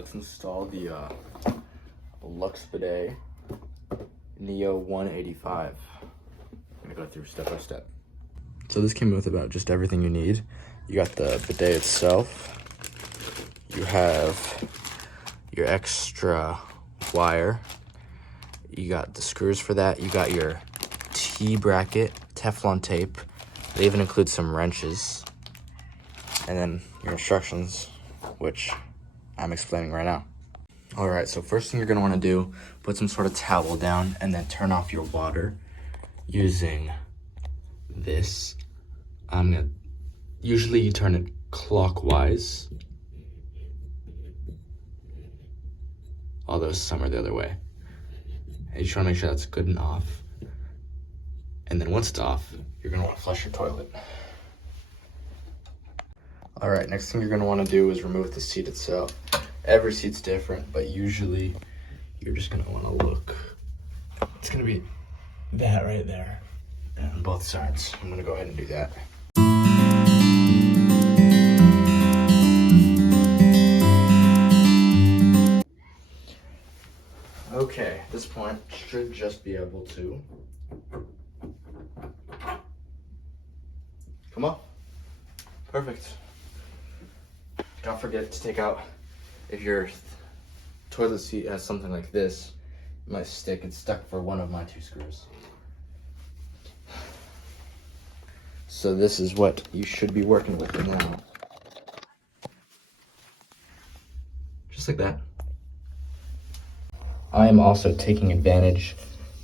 let's install the LUXE Bidet Neo-185. I'm gonna go through step by step. So this came with about just everything you need. You got the bidet itself. You have your extra wire. You got the screws for that. You got your T-bracket, Teflon tape. They even include some wrenches. And then your instructions, which I'm explaining right now. All right, so first thing you're gonna wanna do, put some sort of towel down and then turn off your water using this. Usually you turn it clockwise, although some are the other way. And you just wanna make sure that's good and off. And then once it's off, you're gonna wanna flush your toilet. All right, next thing you're gonna wanna do is remove the seat itself. Every seat's different, but usually you're just gonna wanna look. It's gonna be that right there on both sides. I'm gonna go ahead and do that. Okay, at this point, should just be able to come up. Perfect. Don't forget to take out, if your toilet seat has something like this, it might stick. It's stuck for one of my 2 screws. So this is what you should be working with now. Just like that. I am also taking advantage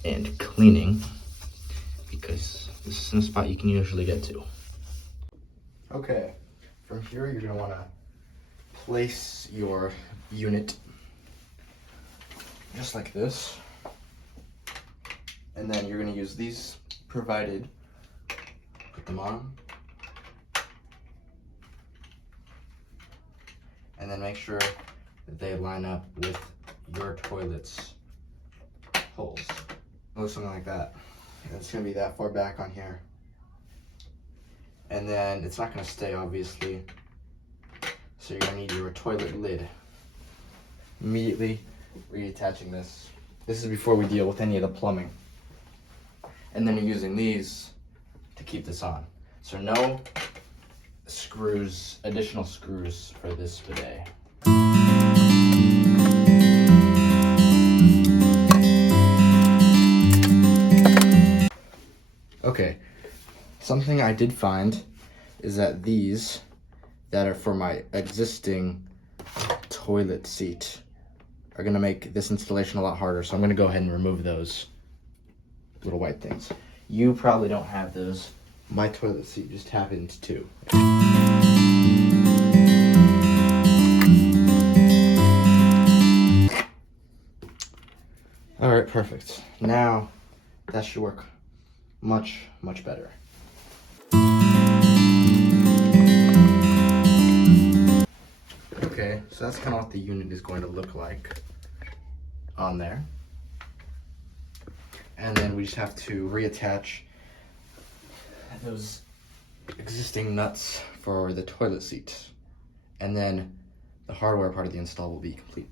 and cleaning because this isn't a spot you can usually get to. Okay, from here you're gonna wanna place your unit just like this. And then you're gonna use these provided, put them on. And then make sure that they line up with your toilet's holes. Or something like that. And it's gonna be that far back on here. And then it's not gonna stay, obviously. So you're gonna need your toilet lid. Immediately reattaching this. This is before we deal with any of the plumbing. And then you're using these to keep this on. So no screws, additional screws for this bidet. Okay, something I did find is that these that are for my existing toilet seat are gonna make this installation a lot harder, so I'm gonna go ahead and remove those little white things. You probably don't have those. My toilet seat just happened to. All right, perfect. Now that should work much, much better. Okay, so that's kind of what the unit is going to look like on there. And then we just have to reattach those existing nuts for the toilet seat. And then the hardware part of the install will be complete.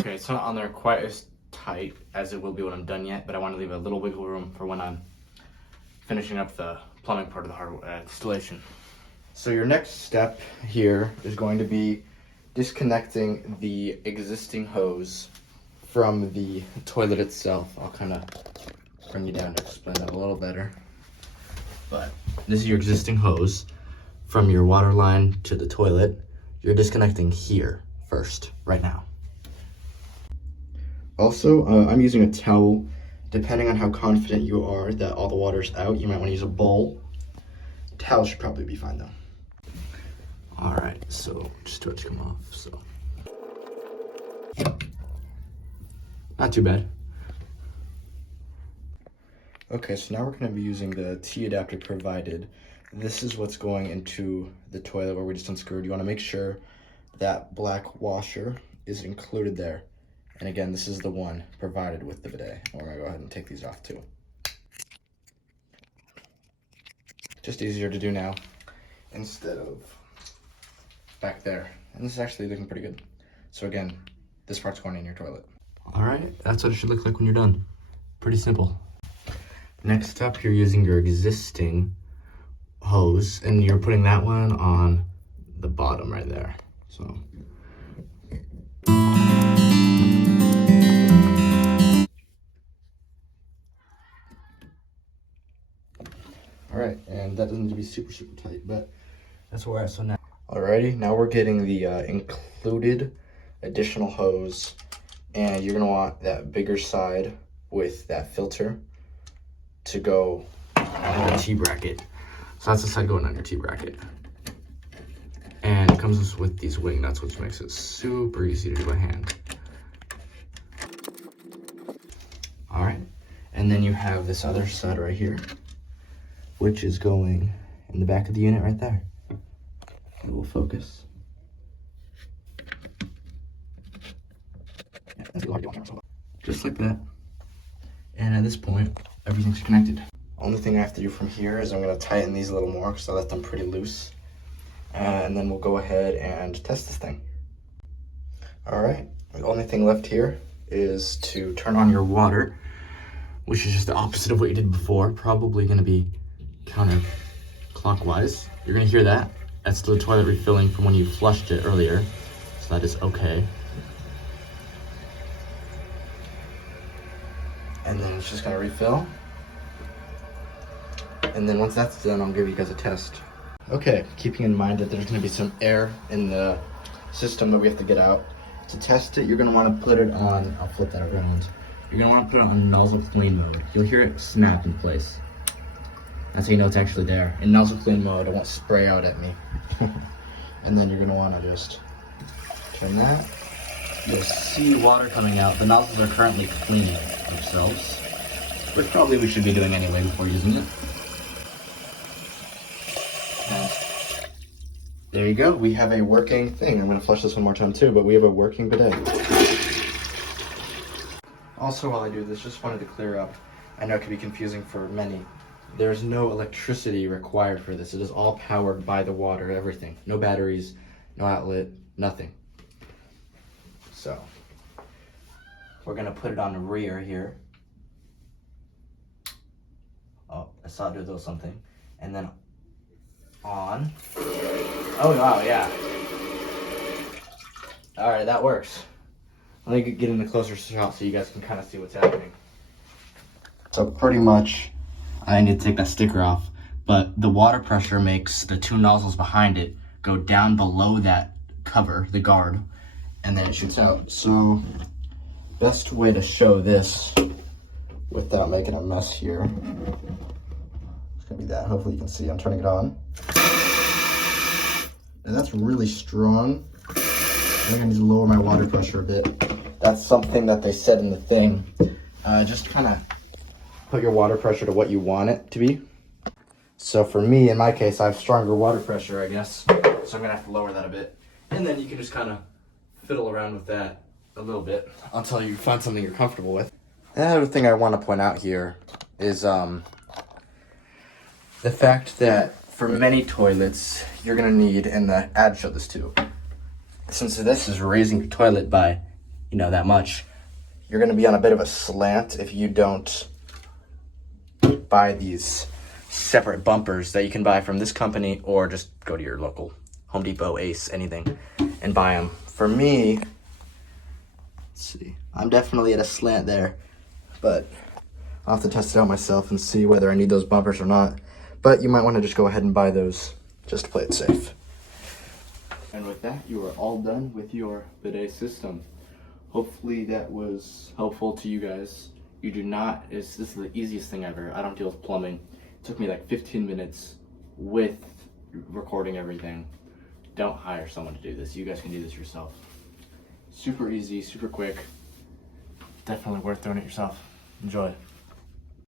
Okay, it's not on there quite as tight as it will be when I'm done yet, but I want to leave a little wiggle room for when I'm finishing up the plumbing part of the hardware installation. So your next step here is going to be disconnecting the existing hose from the toilet itself. I'll kind of bring you down to explain that a little better. But this is your existing hose from your water line to the toilet. You're disconnecting here first, right now. Also, I'm using a towel. Depending on how confident you are that all the water's out, you might want to use a bowl. Towel should probably be fine though. All right, so just about to come off, so. Not too bad. Okay, so now we're gonna be using the T adapter provided. This is what's going into the toilet where we just unscrewed. You wanna make sure that black washer is included there. And again, this is the one provided with the bidet. We're gonna go ahead and take these off too. Just easier to do now. instead of back there. And this is actually looking pretty good. So again, this part's going in your toilet. All right, that's what it should look like when you're done. Pretty simple. Next up, you're using your existing hose and you're putting that one on the bottom right there. So. All right, and that doesn't need to be super, super tight, but that's where we're at. So now. Alrighty, now we're getting the included additional hose, and you're gonna want that bigger side with that filter to go on your T-bracket. So that's the side going on your T-bracket. And it comes with these wing nuts, which makes it super easy to do by hand. All right, and then you have this other side right here, which is going in the back of the unit right there. It will focus. Just like that. And at this point, everything's connected. Only thing I have to do from here is I'm gonna tighten these a little more because I left them pretty loose. And then we'll go ahead and test this thing. All right, the only thing left here is to turn on your water, which is just the opposite of what you did before. Probably gonna be counterclockwise. You're gonna hear that. That's the toilet refilling from when you flushed it earlier. So that is okay. And then it's just gonna refill. And then once that's done, I'll give you guys a test. Okay, keeping in mind that there's gonna be some air in the system that we have to get out. To test it, you're gonna wanna put it on, I'll flip that around. You're gonna wanna put it on nozzle clean mode. You'll hear it snap in place. That's how you know it's actually there. In nozzle clean mode, it won't spray out at me. And then you're gonna wanna just turn that. You'll see water coming out. The nozzles are currently cleaning themselves, which probably we should be doing anyway before using it. And there you go, we have a working thing. I'm gonna flush this one more time too, but we have a working bidet. Also, while I do this, just wanted to clear up, I know it can be confusing for many. There's no electricity required for this. It is all powered by the water, everything. No batteries, no outlet, nothing. So, we're gonna put it on the rear here. Oh, I saw it do a little something. And then on. Oh wow, yeah. All right, that works. Let me get in a closer shot so you guys can kind of see what's happening. So pretty much, I need to take that sticker off, but the water pressure makes the two nozzles behind it go down below that cover, the guard, and then it shoots out. So, best way to show this without making a mess here, it's gonna be that. Hopefully you can see, I'm turning it on. And that's really strong. I think I need to lower my water pressure a bit. That's something that they said in the thing. Just kind of put your water pressure to what you want it to be. So for me, in my case, I have stronger water pressure, I guess. So I'm gonna have to lower that a bit. And then you can just kind of fiddle around with that a little bit until you find something you're comfortable with. Another thing I want to point out here is the fact that for many toilets, you're gonna need, and the ad showed this too, since this is raising your toilet by, that much, you're gonna be on a bit of a slant if you don't buy these separate bumpers that you can buy from this company, or just go to your local Home Depot, Ace, anything, and buy them. For me, let's see, I'm definitely at a slant there, but I'll have to test it out myself and see whether I need those bumpers or not. But you might want to just go ahead and buy those just to play it safe. And with that, you are all done with your bidet system. Hopefully that was helpful to you guys. You do not, this is the easiest thing ever. I don't deal with plumbing. It took me like 15 minutes with recording everything. Don't hire someone to do this. You guys can do this yourself. Super easy, super quick. Definitely worth doing it yourself. Enjoy.